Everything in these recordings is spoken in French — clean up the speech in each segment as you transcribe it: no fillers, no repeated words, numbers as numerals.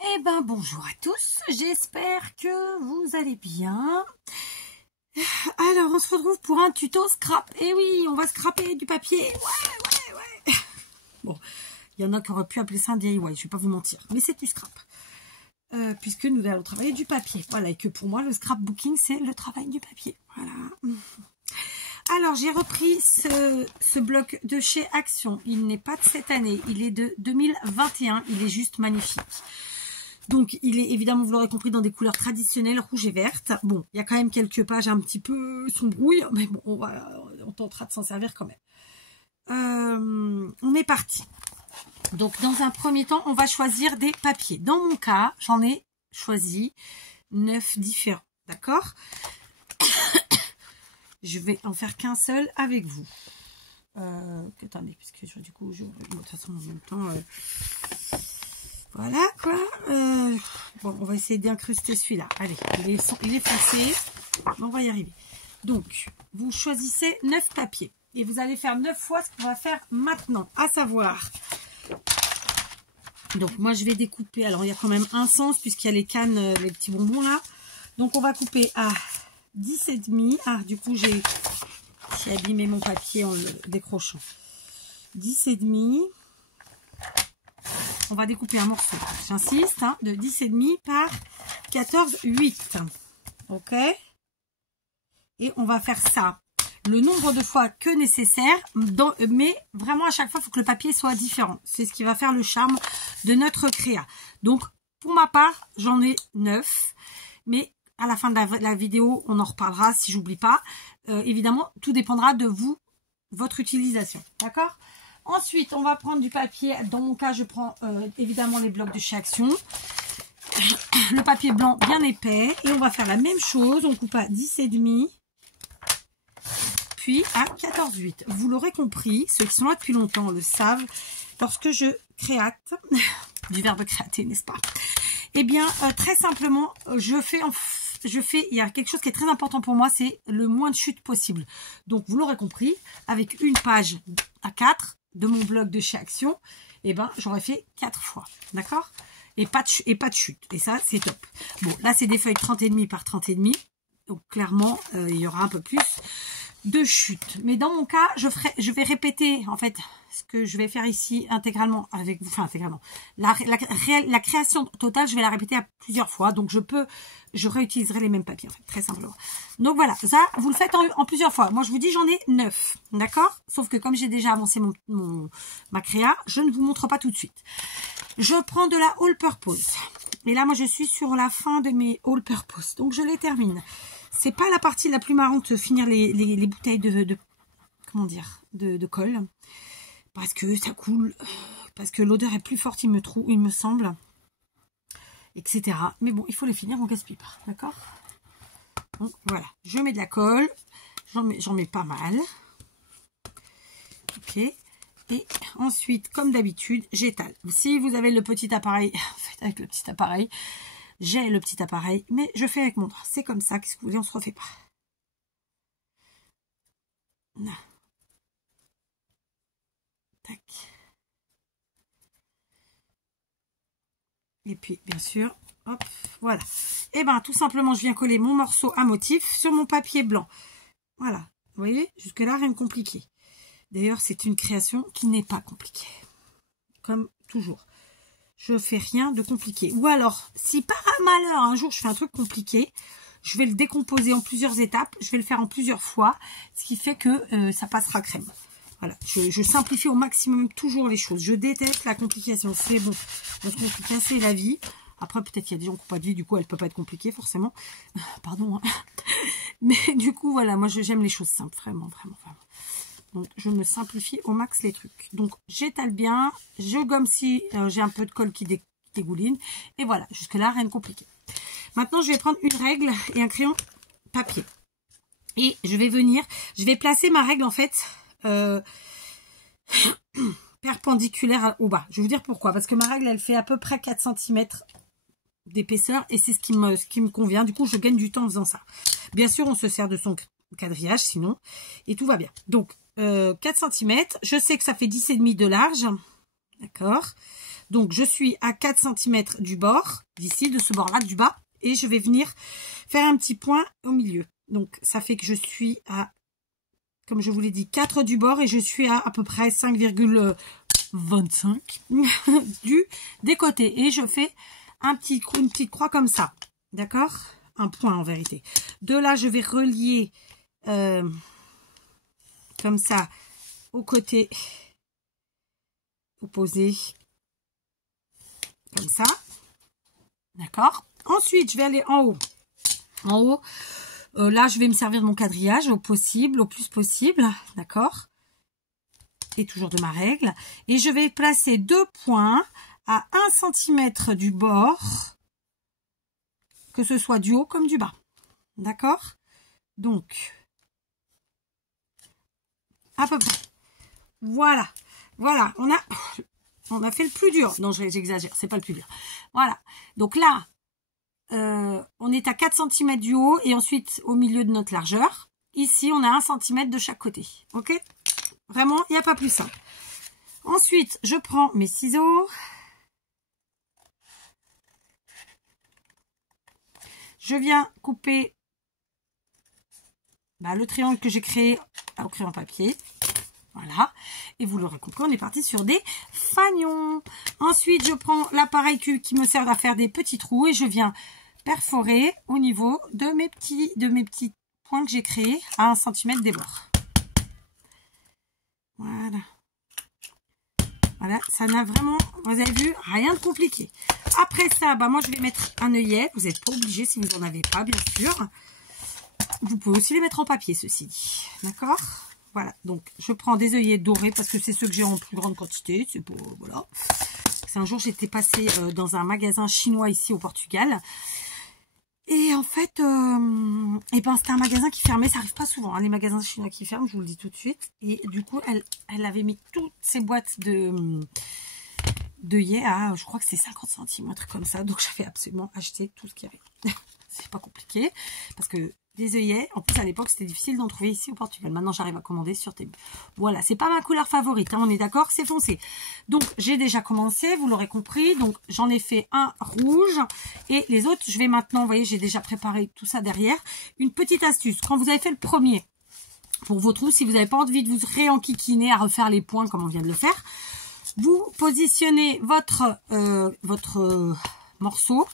Eh ben bonjour à tous, j'espère que vous allez bien. Alors on se retrouve pour un tuto scrap. Eh oui, on va scraper du papier. Ouais. Bon, il y en a qui auraient pu appeler ça un DIY, je vais pas vous mentir, mais c'est du scrap. Puisque nous allons travailler du papier. Voilà, et que pour moi le scrapbooking c'est le travail du papier. Voilà. Alors j'ai repris ce bloc de chez Action. Il n'est pas de cette année, il est de 2021, il est juste magnifique. Donc, il est évidemment, vous l'aurez compris, dans des couleurs traditionnelles, rouge et verte. Bon, il y a quand même quelques pages un petit peu sombrouilles, mais bon, on tentera de s'en servir quand même. On est parti. Donc, dans un premier temps, on va choisir des papiers. Dans mon cas, j'en ai choisi 9 différents, d'accord? Je vais en faire qu'un seul avec vous. Attendez, parce que du coup, de toute façon, en même temps... Voilà quoi. Bon, on va essayer d'incruster celui-là. Allez, il est foncé. On va y arriver. Donc, vous choisissez 9 papiers. Et vous allez faire 9 fois ce qu'on va faire maintenant. À savoir. Donc, moi, je vais découper. Alors, il y a quand même un sens puisqu'il y a les cannes, les petits bonbons là. Donc, on va couper à 10,5. Ah, du coup, j'ai abîmé mon papier en le décrochant. 10,5. On va découper un morceau, j'insiste, hein, de 10,5 par 14,8. Ok? Et on va faire ça le nombre de fois que nécessaire, mais vraiment à chaque fois, il faut que le papier soit différent. C'est ce qui va faire le charme de notre créa. Donc, pour ma part, j'en ai 9. Mais à la fin de la vidéo, on en reparlera si j'oublie pas. Évidemment, tout dépendra de vous, votre utilisation. D'accord ? Ensuite, on va prendre du papier. Dans mon cas, je prends évidemment les blocs de chez Action. Le papier blanc bien épais. Et on va faire la même chose. On coupe à 10,5. Puis à 14,8. Vous l'aurez compris, ceux qui sont là depuis longtemps le savent. Lorsque je créate, du verbe créater, n'est-ce pas? Eh bien, très simplement, il y a quelque chose qui est très important pour moi, c'est le moins de chute possible. Donc, vous l'aurez compris, avec une page à 4 de mon bloc de chez Action, eh ben, j'aurais fait 4 fois. D'accord? Et pas de chute. Et ça, c'est top. Bon, là, c'est des feuilles 30,5 par 30,5. Donc, clairement, il y aura un peu plus de chute. Mais dans mon cas, je vais répéter, en fait, ce que je vais faire ici intégralement avec vous. Enfin, intégralement. La création totale, je vais la répéter à plusieurs fois. Donc, je réutiliserai les mêmes papiers, en fait, très simplement. Donc, voilà. Ça, vous le faites en plusieurs fois. Moi, je vous dis, j'en ai 9. D'accord? Sauf que comme j'ai déjà avancé ma créa, je ne vous montre pas tout de suite. Je prends de la all purpose. Et là, moi, je suis sur la fin de mes all purpose. Donc, je les termine. C'est pas la partie la plus marrante de finir les bouteilles comment dire, de colle. Parce que ça coule. Parce que l'odeur est plus forte, il me semble. Etc. Mais bon, il faut les finir, on gaspille pas. D'accord? Donc, voilà. Je mets de la colle. J'en mets pas mal. Ok. Et ensuite, comme d'habitude, j'étale. Si vous avez le petit appareil, faites avec le petit appareil. J'ai le petit appareil, mais je fais avec mon doigt. C'est comme ça, qu'est-ce que vous voulez, on se refait pas. Là. Tac. Et puis, bien sûr, hop, voilà. Et bien, tout simplement, je viens coller mon morceau à motif sur mon papier blanc. Voilà. Vous voyez, jusque-là, rien de compliqué. D'ailleurs, c'est une création qui n'est pas compliquée. Comme toujours. Je fais rien de compliqué. Ou alors, si par malheur, un jour, je fais un truc compliqué, je vais le décomposer en plusieurs étapes. Je vais le faire en plusieurs fois. Ce qui fait que ça passera crème. Voilà. Je simplifie au maximum toujours les choses. Je déteste la complication. C'est bon. On se complique casser la vie. Après, peut-être qu'il y a des gens qui n'ont pas de vie. Du coup, elle ne peut pas être compliquée, forcément. Pardon. Hein. Mais du coup, voilà. Moi, j'aime les choses simples. Vraiment, vraiment, vraiment. Donc, je me simplifie au max les trucs. Donc, j'étale bien. Je gomme si j'ai un peu de colle qui dégouline. Et voilà. Jusque-là, rien de compliqué. Maintenant, je vais prendre une règle et un crayon papier. Et je vais placer ma règle, en fait, perpendiculaire au bas. Je vais vous dire pourquoi. Parce que ma règle, elle fait à peu près 4 cm d'épaisseur. Et c'est ce qui me convient. Du coup, je gagne du temps en faisant ça. Bien sûr, on se sert de son quadrillage, sinon. Et tout va bien. Donc, 4 cm. Je sais que ça fait 10,5 de large. D'accord. Donc, je suis à 4 cm du bord, d'ici, de ce bord-là, du bas. Et je vais venir faire un petit point au milieu. Donc, ça fait que je suis à, comme je vous l'ai dit, 4 du bord. Et je suis à peu près 5,25 des côtés. Et je fais une petite croix comme ça. D'accord? Un point en vérité. De là, je vais relier comme ça au côté opposé. Comme ça. D'accord? Ensuite, je vais aller en haut. En haut, là, je vais me servir de mon quadrillage au plus possible. D'accord? Et toujours de ma règle. Et je vais placer 2 points à 1 cm du bord, que ce soit du haut comme du bas. D'accord? Donc, à peu près. Voilà. Voilà. On a fait le plus dur. Non, j'exagère. C'est pas le plus dur. Voilà. Donc là, on est à 4 cm du haut et ensuite au milieu de notre largeur. Ici, on a 1 cm de chaque côté. Ok? Vraiment, il n'y a pas plus simple. Ensuite, je prends mes ciseaux. Je viens couper le triangle que j'ai créé au crayon papier. Voilà. Et vous l'aurez compris, on est parti sur des fanions. Ensuite, je prends l'appareil qui me sert à faire des petits trous et je viens perforer au niveau de mes petits points que j'ai créés à 1 cm des bords. Voilà. Voilà, ça n'a vraiment, vous avez vu, rien de compliqué. Après ça, moi je vais mettre un œillet. Vous n'êtes pas obligé si vous n'en avez pas, bien sûr. Vous pouvez aussi les mettre en papier, ceci dit. D'accord? Voilà, donc je prends des œillets dorés parce que c'est ceux que j'ai en plus grande quantité. C'est pour, voilà. C'est un jour, j'étais passée dans un magasin chinois ici au Portugal. Et en fait, c'était un magasin qui fermait. Ça arrive pas souvent, hein, les magasins chinois qui ferment, je vous le dis tout de suite. Et du coup, elle avait mis toutes ces boîtes d'œillets à, je crois que c'était 50 centimes, un truc comme ça. Donc, j'avais absolument acheté tout ce qu'il y avait. C'est pas compliqué, parce que des œillets, en plus à l'époque, c'était difficile d'en trouver ici au Portugal. Maintenant, j'arrive à commander sur Temu. Voilà, c'est pas ma couleur favorite, hein, on est d'accord, c'est foncé. Donc, j'ai déjà commencé, vous l'aurez compris. Donc, j'en ai fait un rouge. Et les autres, je vais maintenant, vous voyez, j'ai déjà préparé tout ça derrière. Une petite astuce, quand vous avez fait le premier, pour vos trous, si vous n'avez pas envie de vous réenquiquiner à refaire les points comme on vient de le faire, vous positionnez votre morceau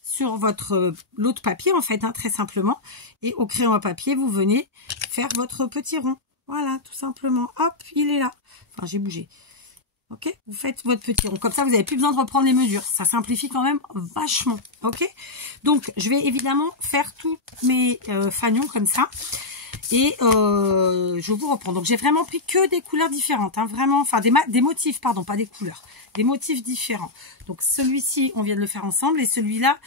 sur votre lot de papier, en fait, hein, très simplement. Et au crayon à papier, vous venez faire votre petit rond. Voilà, tout simplement. Hop, il est là. Enfin, j'ai bougé. Ok, vous faites votre petit rond. Comme ça, vous n'avez plus besoin de reprendre les mesures. Ça simplifie quand même vachement. Ok, donc, je vais évidemment faire tous mes fanions comme ça. Et je vous reprends. Donc, j'ai vraiment pris que des couleurs différentes. Hein, vraiment, enfin, des motifs, pardon, pas des couleurs. Des motifs différents. Donc, celui-ci, on vient de le faire ensemble. Et celui-là,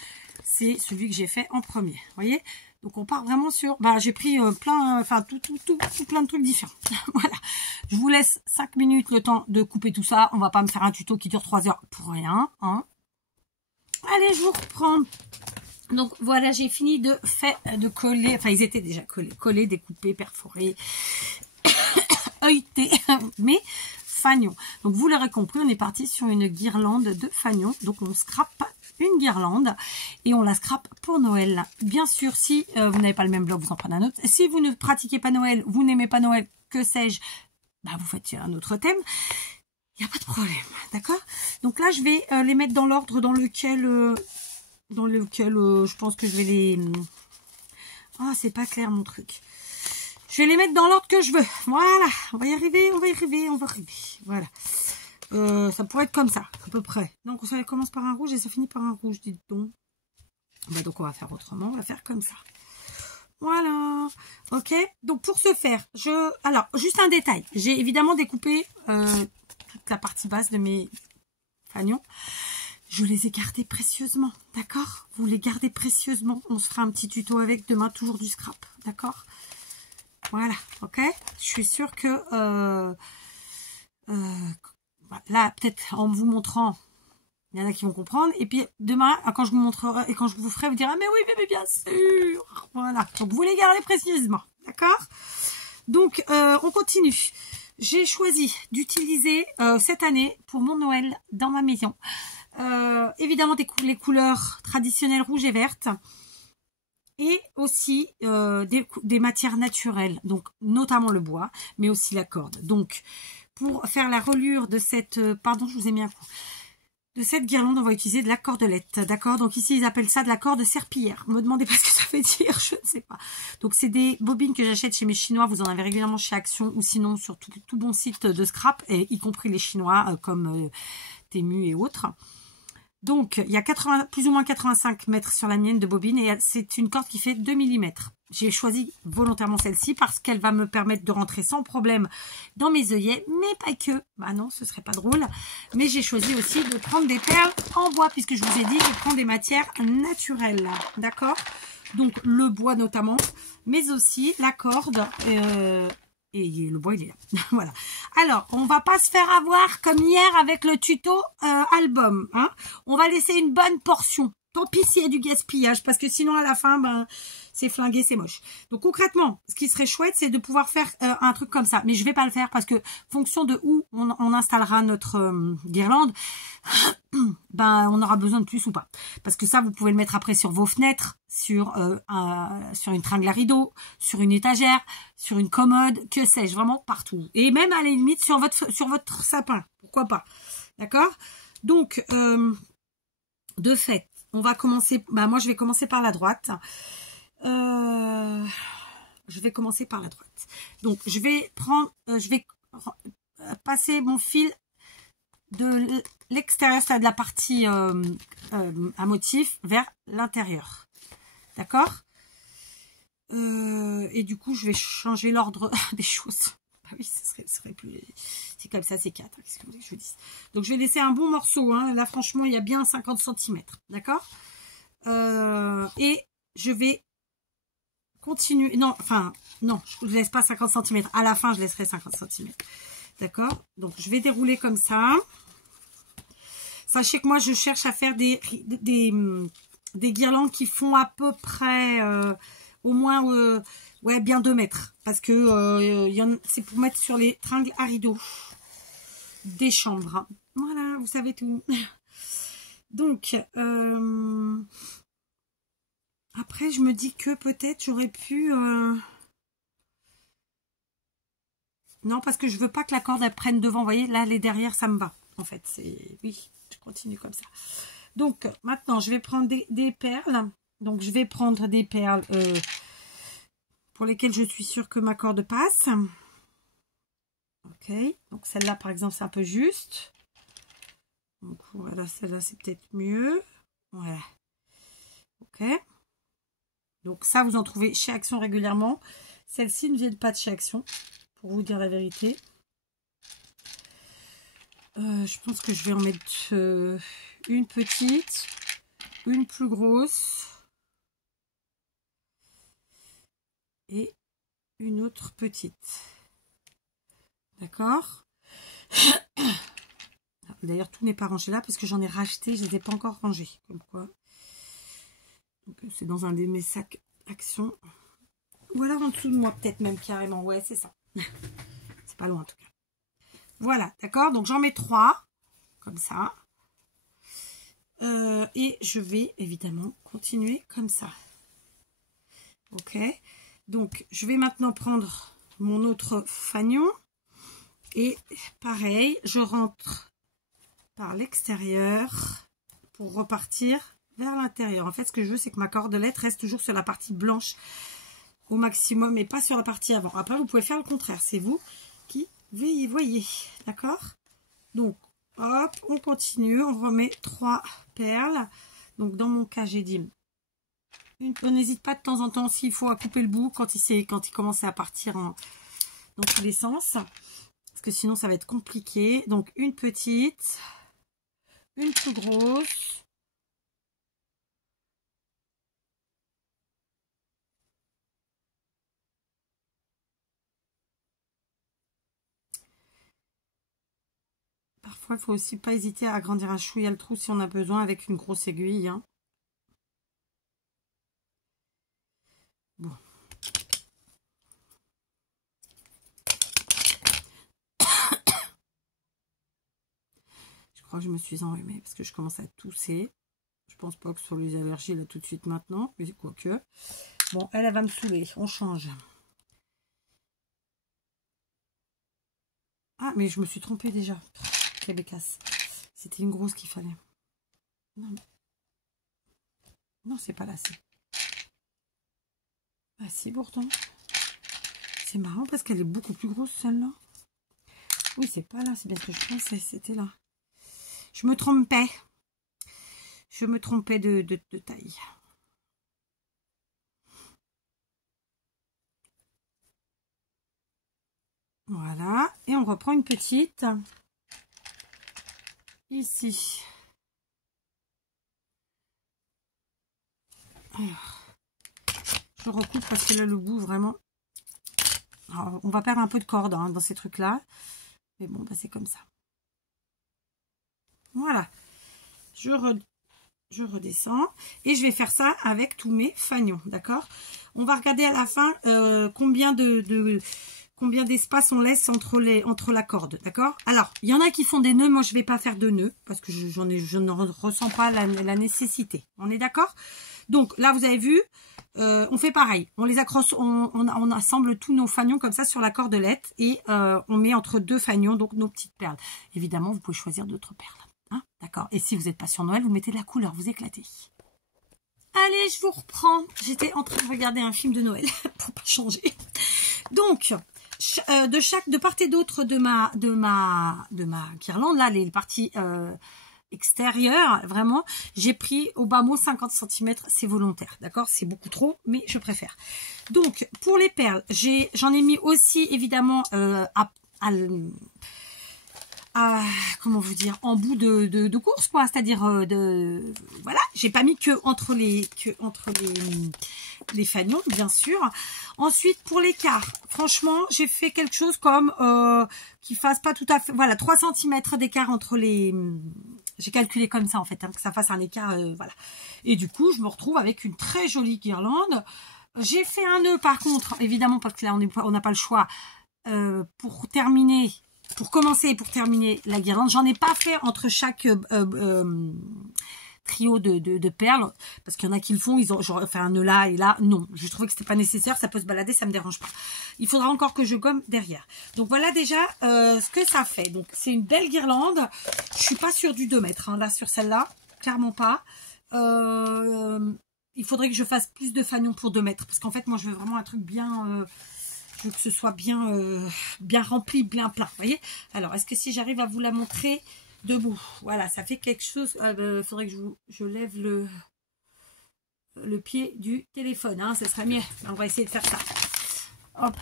c'est celui que j'ai fait en premier. Vous voyez? Donc, on part vraiment sur... j'ai pris plein de trucs différents. Voilà. Je vous laisse 5 minutes le temps de couper tout ça. On va pas me faire un tuto qui dure 3 heures pour rien. Hein. Allez, je vous reprends. Donc voilà, j'ai fini de coller, enfin ils étaient déjà collés, découpés, perforés, œilletés, mais fanions. Donc vous l'aurez compris, on est parti sur une guirlande de fanions. Donc on scrape une guirlande et on la scrape pour Noël. Bien sûr, si vous n'avez pas le même bloc, vous en prenez un autre. Si vous ne pratiquez pas Noël, vous n'aimez pas Noël, que sais-je, vous faites un autre thème. Il n'y a pas de problème, d'accord? Donc là, je vais les mettre dans l'ordre dans lequel je pense que je vais les... Ah, c'est pas clair mon truc. Je vais les mettre dans l'ordre que je veux. Voilà, on va y arriver. Voilà. Ça pourrait être comme ça, à peu près. Donc, ça commence par un rouge et ça finit par un rouge, dites donc. Donc, on va faire autrement. On va faire comme ça. Voilà. Ok. Donc, pour ce faire, alors, juste un détail. J'ai évidemment découpé toute la partie basse de mes fanions. Je les ai gardés précieusement, d'accord? Vous les gardez précieusement. On se fera un petit tuto avec demain, toujours du scrap, d'accord? Voilà, ok? Je suis sûre que là, peut-être en vous montrant, il y en a qui vont comprendre. Et puis demain, quand je vous montrerai et quand je vous ferai, vous direz, ah, mais oui, mais bien sûr. Voilà, donc vous les gardez précieusement, d'accord? Donc, on continue. j'ai choisi d'utiliser cette année pour mon Noël dans ma maison. Évidemment les couleurs traditionnelles rouge et verte. Et aussi des matières naturelles, donc notamment le bois, mais aussi la corde. Donc, pour faire la reliure de cette... pardon, je vous ai mis un coup. De cette guirlande, on va utiliser de la cordelette, d'accord? Donc ici, ils appellent ça de la corde serpillière. Me demandez pas ce que ça veut dire, je ne sais pas. Donc, c'est des bobines que j'achète chez mes Chinois. Vous en avez régulièrement chez Action ou sinon sur tout bon site de scrap, et y compris les Chinois comme Temu et autres. Donc, il y a plus ou moins 85 mètres sur la mienne de bobine et c'est une corde qui fait 2 mm. J'ai choisi volontairement celle-ci parce qu'elle va me permettre de rentrer sans problème dans mes œillets, mais pas que. Bah non, ce serait pas drôle. Mais j'ai choisi aussi de prendre des perles en bois puisque je vous ai dit que je prends des matières naturelles. D'accord? Donc, le bois notamment, mais aussi la corde. Et le bois, il est là. Voilà. Alors, on va pas se faire avoir comme hier avec le tuto album. Hein. On va laisser une bonne portion. Tant pis s'il y a du gaspillage, parce que sinon, à la fin, ben, c'est flingué, c'est moche. Donc, concrètement, ce qui serait chouette, c'est de pouvoir faire un truc comme ça. Mais je vais pas le faire parce que, fonction de où on installera notre guirlande, ben, on aura besoin de plus ou pas. Parce que ça, vous pouvez le mettre après sur vos fenêtres, sur une tringle à rideau, sur une étagère, sur une commode, que sais-je, vraiment partout. Et même à la limite sur votre sapin, pourquoi pas. D'accord? Donc, de fait, on va commencer. Bah moi, je vais commencer par la droite. Je vais commencer par la droite. Donc, je vais passer mon fil de l'extérieur, c'est de la partie à motif vers l'intérieur. D'accord? Et du coup, je vais changer l'ordre des choses. Ah oui, ce serait plus... C'est comme ça, c'est 4. Qu'est-ce que vous voulez que je vous dise? Donc, je vais laisser un bon morceau. Hein. Là, franchement, il y a bien 50 cm. D'accord? Et je vais continuer... Non, enfin, non, je ne laisse pas 50 cm. À la fin, je laisserai 50 cm. D'accord? Donc, je vais dérouler comme ça. Sachez que moi, je cherche à faire des guirlandes qui font à peu près au moins ouais, bien 2 mètres. Parce que c'est pour mettre sur les tringles à rideau des chambres. Voilà, vous savez tout. Donc, après, je me dis que peut-être j'aurais pu... Non, parce que je veux pas que la corde elle prenne devant. Vous voyez, là, les derrière, ça me va. En fait, c'est... Oui, je continue comme ça. Donc, maintenant, je vais prendre des perles. Donc, je vais prendre des perles pour lesquelles je suis sûre que ma corde passe. Ok. Donc, celle-là, par exemple, c'est un peu juste. Donc, voilà, celle-là, c'est peut-être mieux. Voilà. Ok. Donc, ça, vous en trouvez chez Action régulièrement. Celles-ci ne viennent pas de chez Action, pour vous dire la vérité. Je pense que je vais en mettre une petite, une plus grosse et une autre petite. D'accord? D'ailleurs, tout n'est pas rangé là parce que j'en ai racheté, je ne les ai pas encore rangés. Comme quoi. C'est dans un de mes sacs Action. Ou alors en dessous de moi, peut-être même carrément. Ouais, c'est ça. C'est pas loin en tout cas. Voilà, d'accord? Donc j'en mets 3, comme ça. Et je vais évidemment continuer comme ça. Ok? Donc je vais maintenant prendre mon autre fanion. Et pareil, je rentre par l'extérieur pour repartir vers l'intérieur. En fait, ce que je veux, c'est que ma cordelette reste toujours sur la partie blanche au maximum et pas sur la partie avant. Après, vous pouvez faire le contraire. C'est vous qui voyez. D'accord? Donc, hop, on continue. On remet 3 perles. Donc, dans mon cas, j'ai dit... On n'hésite pas de temps en temps s'il faut à couper le bout quand il commence à partir dans tous les sens. Parce que sinon, ça va être compliqué. Donc, une petite, une plus grosse. Parfois, il faut aussi pas hésiter à agrandir un chouïa le trou si on a besoin avec une grosse aiguille. Hein. Bon. crois que je me suis enrhumée parce que je commence à tousser. Je pense pas que sur les allergies là tout de suite maintenant, mais quoique. Bon, elle va me saouler. On change. Ah, mais je me suis trompée déjà. Très bécasse. C'était une grosse qu'il fallait. Non, non, c'est pas là. Ah si, pourtant. C'est marrant parce qu'elle est beaucoup plus grosse celle-là. Oui, c'est pas là, c'est bien ce que je pensais, c'était là. Je me trompais. Je me trompais de taille. Voilà. Et on reprend une petite. Ici. Alors, je recoupe parce que là, le bout, vraiment... Alors, on va perdre un peu de corde hein, dans ces trucs-là. Mais bon, bah, c'est comme ça. Voilà. Je redescends. Et je vais faire ça avec tous mes fanions. D'accord? On va regarder à la fin combien d'espace on laisse entre la corde. D'accord? Alors, il y en a qui font des nœuds. Moi, je ne vais pas faire de nœuds. Parce que je ne ressens pas la nécessité. On est d'accord? Donc, là, vous avez vu... on fait pareil, on les accroche, on assemble tous nos fanions comme ça sur la cordelette et on met entre deux fanions donc nos petites perles. Évidemment, vous pouvez choisir d'autres perles. Hein, d'accord. Et si vous n'êtes pas sur Noël, vous mettez de la couleur, vous éclatez. Allez, je vous reprends. J'étais en train de regarder un film de Noël pour pas changer. Donc, de part et d'autre de ma guirlande, là, les parties extérieure, vraiment, j'ai pris au bas mot 50 cm, c'est volontaire, d'accord? C'est beaucoup trop, mais je préfère. Donc, pour les perles, j'en ai mis aussi, évidemment, comment vous dire, en bout de course, quoi, c'est-à-dire, voilà, j'ai pas mis que entre les fanions, bien sûr. Ensuite, pour l'écart, franchement, j'ai fait quelque chose comme, qui fasse pas tout à fait, voilà, 3 cm d'écart entre les... J'ai calculé comme ça, en fait, hein, que ça fasse un écart, voilà. Et du coup, je me retrouve avec une très jolie guirlande. J'ai fait un nœud, par contre, évidemment, parce que là, on n'a pas le choix, pour terminer, pour commencer et pour terminer la guirlande. J'en ai pas fait entre chaque trio de perles, parce qu'il y en a qui le font, j'aurais fait un nœud là et là. Non, je trouvais que c'était pas nécessaire, ça peut se balader, ça me dérange pas. Il faudra encore que je gomme derrière. Donc voilà déjà ce que ça fait. Donc c'est une belle guirlande. Je suis pas sûre du 2 mètres hein, là sur celle-là, clairement pas. Il faudrait que je fasse plus de fanions pour 2 mètres, parce qu'en fait moi je veux vraiment un truc bien, je veux que ce soit bien rempli, bien plein. Vous voyez? Alors est-ce que si j'arrive à vous la montrer debout, voilà, ça fait quelque chose. Il faudrait que je lève le pied du téléphone, hein, ça serait mieux. On va essayer de faire ça. Hop,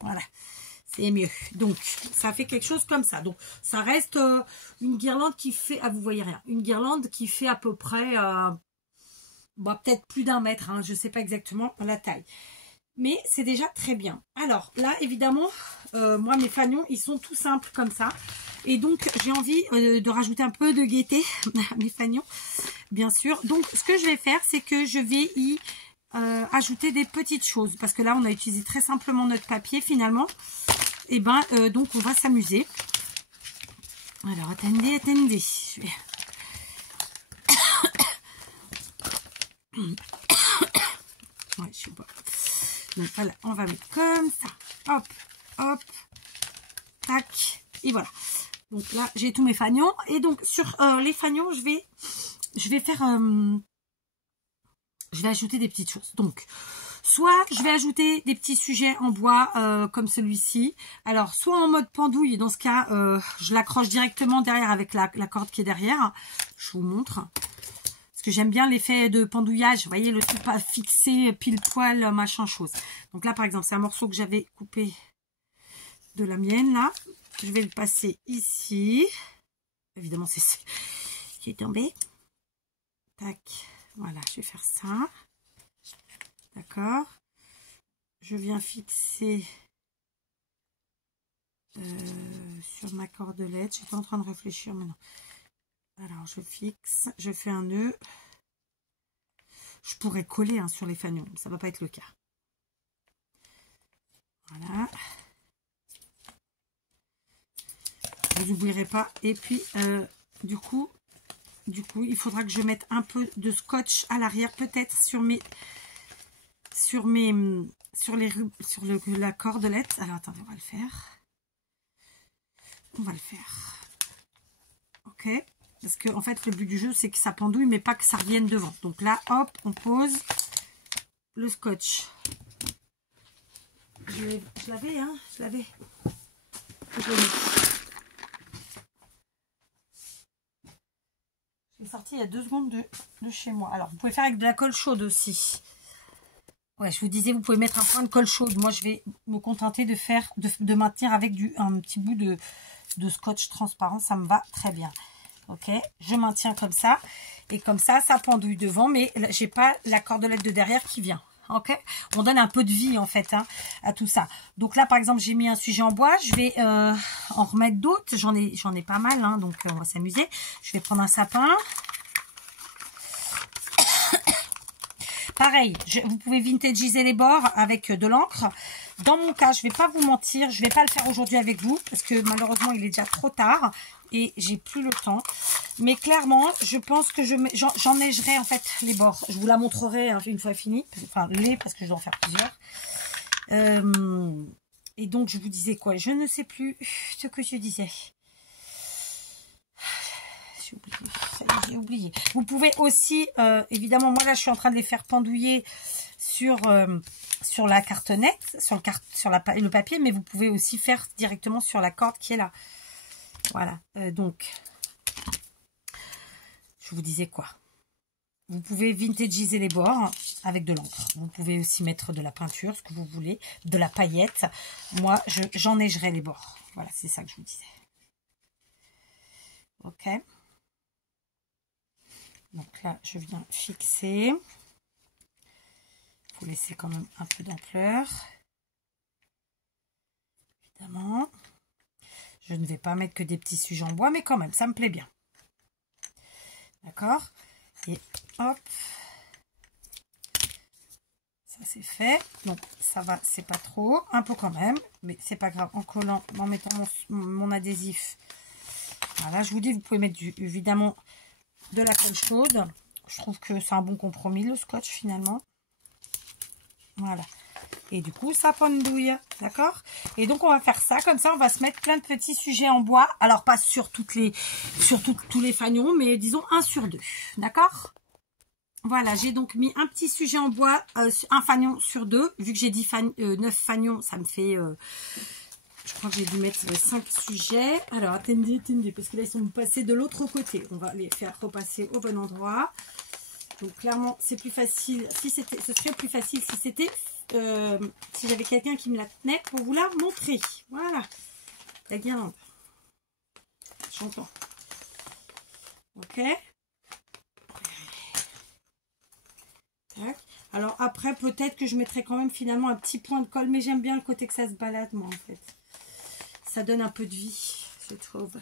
voilà, c'est mieux. Donc, ça fait quelque chose comme ça. Donc, ça reste une guirlande qui fait, ah, vous voyez rien, une guirlande qui fait à peu près, peut-être plus d'1 mètre, hein, je sais pas exactement la taille. Mais c'est déjà très bien. Alors là, évidemment, moi, mes fanions, ils sont tout simples comme ça. Et donc, j'ai envie de rajouter un peu de gaieté à mes fanions, bien sûr. Donc, ce que je vais faire, c'est que je vais y ajouter des petites choses. Parce que là, on a utilisé très simplement notre papier, finalement. Et ben, donc, on va s'amuser. Alors, attendez. Je vais... ouais, je sais pas. Donc voilà, on va mettre comme ça. Hop, hop, tac. Et voilà. Donc là, j'ai tous mes fanions. Et donc, sur les fanions, je vais faire... je vais ajouter des petites choses. Donc, soit je vais ajouter des petits sujets en bois comme celui-ci. Alors, soit en mode pendouille. Et dans ce cas, je l'accroche directement derrière avec la corde qui est derrière. Je vous montre. Parce que j'aime bien l'effet de pendouillage. Vous voyez, le truc pas fixé, pile poil, machin chose. Donc là, par exemple, c'est un morceau que j'avais coupé de la mienne, là. Je vais le passer ici. Évidemment, c'est ce qui est tombé. Tac. Voilà, je vais faire ça. D'accord. Je viens fixer sur ma cordelette. J'étais en train de réfléchir maintenant. Alors, je fixe, je fais un nœud. Je pourrais coller hein, sur les fanions, ça ne va pas être le cas. Voilà. vous n'oublierez pas. Et puis, du coup, il faudra que je mette un peu de scotch à l'arrière, peut-être sur la cordelette. Alors, attendez, on va le faire. Ok. Parce que, en fait, le but du jeu, c'est que ça pendouille, mais pas que ça revienne devant. Donc là, hop, on pose le scotch. Je l'avais, hein. Je l'avais. Je l'ai sorti il y a 2 secondes de chez moi. Alors, vous pouvez faire avec de la colle chaude aussi. Ouais, je vous disais, vous pouvez mettre un point de colle chaude. Moi, je vais me contenter de maintenir avec un petit bout de scotch transparent. Ça me va très bien. Ok, je maintiens comme ça. Et comme ça, ça pendouille devant. Mais j'ai pas la cordelette de derrière qui vient. Ok, on donne un peu de vie en fait à tout ça. Donc là, par exemple, j'ai mis un sujet en bois. Je vais en remettre d'autres. J'en ai pas mal, hein, donc on va s'amuser. Je vais prendre un sapin. Pareil, vous pouvez vintagiser les bords avec de l'encre. Dans mon cas, je ne vais pas vous mentir, je ne vais pas le faire aujourd'hui avec vous parce que malheureusement, il est déjà trop tard et j'ai plus le temps. Mais clairement, je pense que j'enneigerai en fait les bords. Je vous la montrerai hein, une fois fini. Enfin, parce que je dois en faire plusieurs. Et donc, je vous disais quoi? Je ne sais plus ce que je disais. J'ai oublié. Vous pouvez aussi, évidemment, moi là je suis en train de les faire pendouiller sur la cartonnette, sur le papier, mais vous pouvez aussi faire directement sur la corde qui est là. Voilà, donc, je vous disais quoi? Vous pouvez vintagiser les bords avec de l'encre. Vous pouvez aussi mettre de la peinture, ce que vous voulez, de la paillette. Moi, j'enneigerai les bords. Voilà, c'est ça que je vous disais. Ok. Donc là, je viens fixer. Il faut laisser quand même un peu d'ampleur. Évidemment. Je ne vais pas mettre que des petits sujets en bois, mais quand même, ça me plaît bien. D'accord? Et hop. Ça, c'est fait. Donc, ça va, c'est pas trop. Un peu quand même, mais c'est pas grave. En collant, en mettant mon adhésif. Voilà, je vous dis, vous pouvez mettre évidemment de la colle chaude. Je trouve que c'est un bon compromis, le scotch, finalement. Voilà. Et du coup, ça pendouille. D'accord? Et donc, on va faire ça. Comme ça, on va se mettre plein de petits sujets en bois. Alors, pas sur tous les fanions, mais disons 1 sur 2. D'accord? Voilà, j'ai donc mis un petit sujet en bois, un fanion sur 2. Vu que j'ai dit 9 fanions, ça me fait... je crois que j'ai dû mettre 5 sujets. Alors, attendez, parce que là, ils sont passés de l'autre côté. On va les faire repasser au bon endroit. Donc, clairement, c'est plus facile. Ce serait plus facile si c'était... si j'avais quelqu'un qui me la tenait pour vous la montrer. Voilà. La guirlande. J'entends. Ok. Tac. Alors, après, peut-être que je mettrai quand même finalement un petit point de colle. Mais j'aime bien le côté que ça se balade, moi, en fait. Ça donne un peu de vie, je trouve.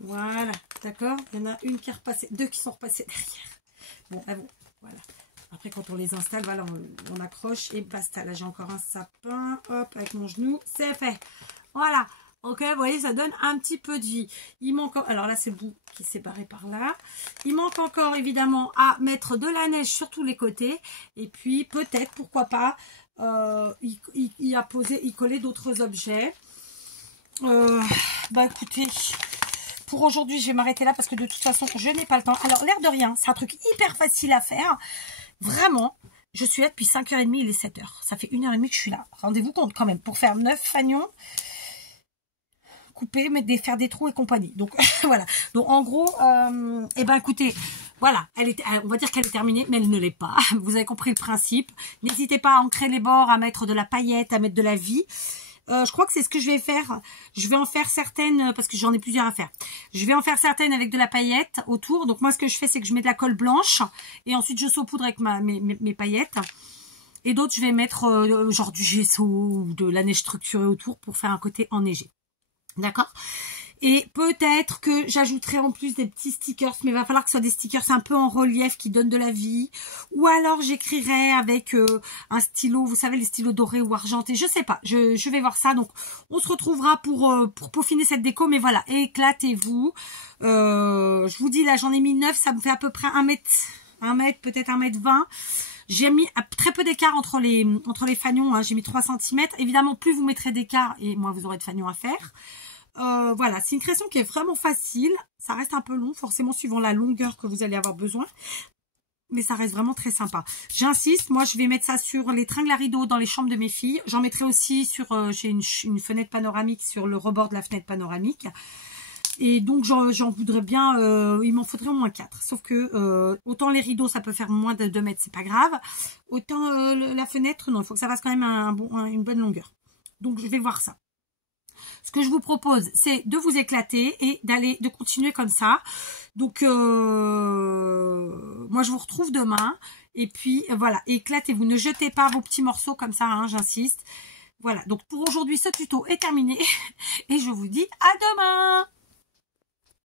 Voilà, d'accord. Il y en a une qui est repassée, 2 qui sont repassées derrière. Bon, ah bon, voilà. Après, quand on les installe, voilà, on accroche et basta. Là, j'ai encore un sapin. Hop, avec mon genou, c'est fait. Voilà. Ok, vous voyez, ça donne un petit peu de vie. Il manque... Alors là, c'est le bout qui est séparé par là. Il manque encore, évidemment, à mettre de la neige sur tous les côtés. Et puis, peut-être, pourquoi pas, y coller d'autres objets. Bah écoutez, pour aujourd'hui je vais m'arrêter là parce que de toute façon je n'ai pas le temps. Alors l'air de rien, c'est un truc hyper facile à faire. Vraiment, je suis là depuis 5h30, il est 7h. Ça fait 1h30 que je suis là. Rendez-vous compte quand même, pour faire 9 fanions, couper, faire des trous et compagnie. Donc voilà. Donc en gros, et ben écoutez, voilà, on va dire qu'elle est terminée, mais elle ne l'est pas. Vous avez compris le principe. N'hésitez pas à ancrer les bords, à mettre de la paillette, à mettre de la vie. Je crois que c'est ce que je vais faire. Je vais en faire certaines, parce que j'en ai plusieurs à faire. Je vais en faire certaines avec de la paillette autour. Donc moi, ce que je fais, c'est que je mets de la colle blanche. Et ensuite, je saupoudre avec mes paillettes. Et d'autres, je vais mettre genre du gesso ou de la neige structurée autour pour faire un côté enneigé. D'accord? Et peut-être que j'ajouterai en plus des petits stickers, mais il va falloir que ce soit des stickers un peu en relief qui donnent de la vie. Ou alors j'écrirai avec un stylo, vous savez, les stylos dorés ou argentés, je sais pas. Je vais voir ça. Donc on se retrouvera pour peaufiner cette déco. Mais voilà, éclatez-vous. Je vous dis, là j'en ai mis 9, ça me fait à peu près 1 mètre, peut-être 1,20 m. J'ai mis très peu d'écart entre les fanions, hein. J'ai mis 3 cm. Évidemment, plus vous mettrez d'écart et moins vous aurez de fanions à faire. Voilà, c'est une création qui est vraiment facile. Ça reste un peu long, forcément suivant la longueur que vous allez avoir besoin. Mais ça reste vraiment très sympa. J'insiste, moi je vais mettre ça sur les tringles à rideaux dans les chambres de mes filles. J'en mettrai aussi sur, j'ai une fenêtre panoramique sur le rebord de la fenêtre panoramique. Et donc j'en voudrais bien, il m'en faudrait au moins 4. Sauf que autant les rideaux ça peut faire moins de 2 mètres, c'est pas grave. Autant la fenêtre, non, il faut que ça fasse quand même une bonne longueur. Donc je vais voir ça. Ce que je vous propose, c'est de vous éclater et de continuer comme ça. Donc, moi, je vous retrouve demain. Et puis, voilà, éclatez-vous. Ne jetez pas vos petits morceaux comme ça, hein, j'insiste. Voilà, donc pour aujourd'hui, ce tuto est terminé. Et je vous dis à demain!